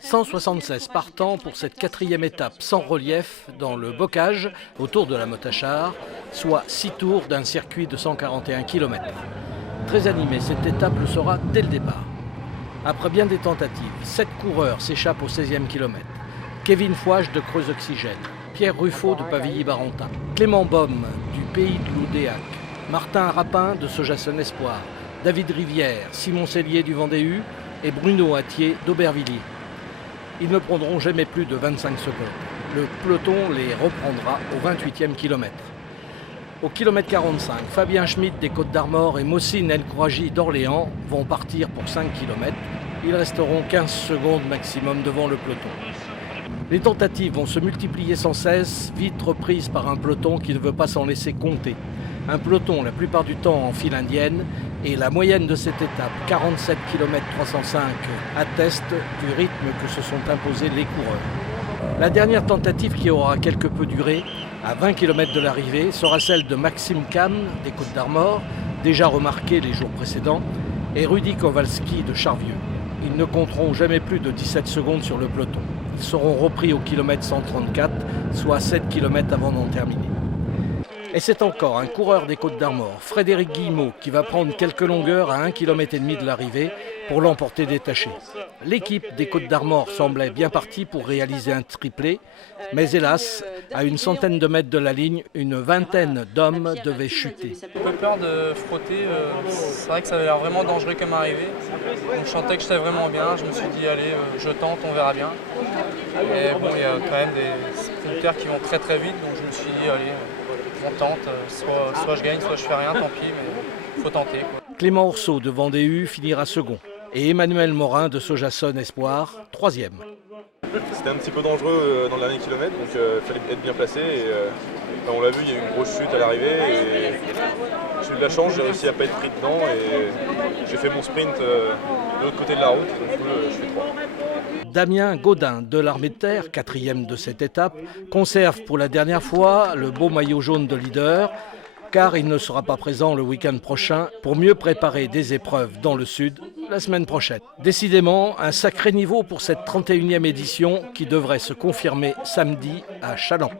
176 partants pour cette quatrième étape sans relief dans le bocage autour de la Motachar, soit 6 tours d'un circuit de 141 km. Très animée, cette étape le sera dès le départ. Après bien des tentatives, 7 coureurs s'échappent au 16e kilomètre. Kevin Fouage de Creuse-Oxygène, Pierre Ruffo de Pavilly-Barentin, Clément Baume du Pays de Loudéac, Martin Rapin de Sojason Espoir, David Rivière, Simon Cellier du Vendée U et Bruno Attier d'Aubervilliers. Ils ne prendront jamais plus de 25 secondes. Le peloton les reprendra au 28e kilomètre. Au kilomètre 45, Fabien Schmitt des Côtes d'Armor et Mossine El Kouraji d'Orléans vont partir pour 5 km. Ils resteront 15 secondes maximum devant le peloton. Les tentatives vont se multiplier sans cesse, vite reprises par un peloton qui ne veut pas s'en laisser compter. Un peloton la plupart du temps en file indienne, et la moyenne de cette étape, 47 km 305, atteste du rythme que se sont imposés les coureurs. La dernière tentative, qui aura quelque peu duré, à 20 km de l'arrivée, sera celle de Maxime Kahn des Côtes d'Armor, déjà remarqué les jours précédents, et Rudy Kowalski de Charvieux. Ils ne compteront jamais plus de 17 secondes sur le peloton. Ils seront repris au kilomètre 134, soit 7 km avant d'en terminer. Et c'est encore un coureur des Côtes d'Armor, Frédéric Guillemot, qui va prendre quelques longueurs à 1,5 km de l'arrivée pour l'emporter détaché. L'équipe des Côtes d'Armor semblait bien partie pour réaliser un triplé, mais hélas, à une centaine de mètres de la ligne, une vingtaine d'hommes devaient chuter. J'ai un peu peur de frotter, c'est vrai que ça avait l'air vraiment dangereux comme arrivée. Donc je sentais que j'étais vraiment bien, je me suis dit allez, je tente, on verra bien. Et bon, il y a quand même des sprinters qui vont très très vite, donc je me suis dit allez, on tente, soit je gagne, soit je fais rien, tant pis, mais il faut tenter, quoi. Clément Orceau de Vendée U finira second et Emmanuel Morin de Sojason Espoir, troisième. C'était un petit peu dangereux dans le dernier kilomètre, donc il fallait être bien placé. Et, on l'a vu, il y a eu une grosse chute à l'arrivée. Et j'ai eu de la chance, j'ai réussi à ne pas être pris dedans et j'ai fait mon sprint de l'autre côté de la route, donc je fais 3. Damien Gaudin de l'Armée de Terre, quatrième de cette étape, conserve pour la dernière fois le beau maillot jaune de leader, car il ne sera pas présent le week-end prochain pour mieux préparer des épreuves dans le sud la semaine prochaine. Décidément, un sacré niveau pour cette 31e édition qui devrait se confirmer samedi à Challans.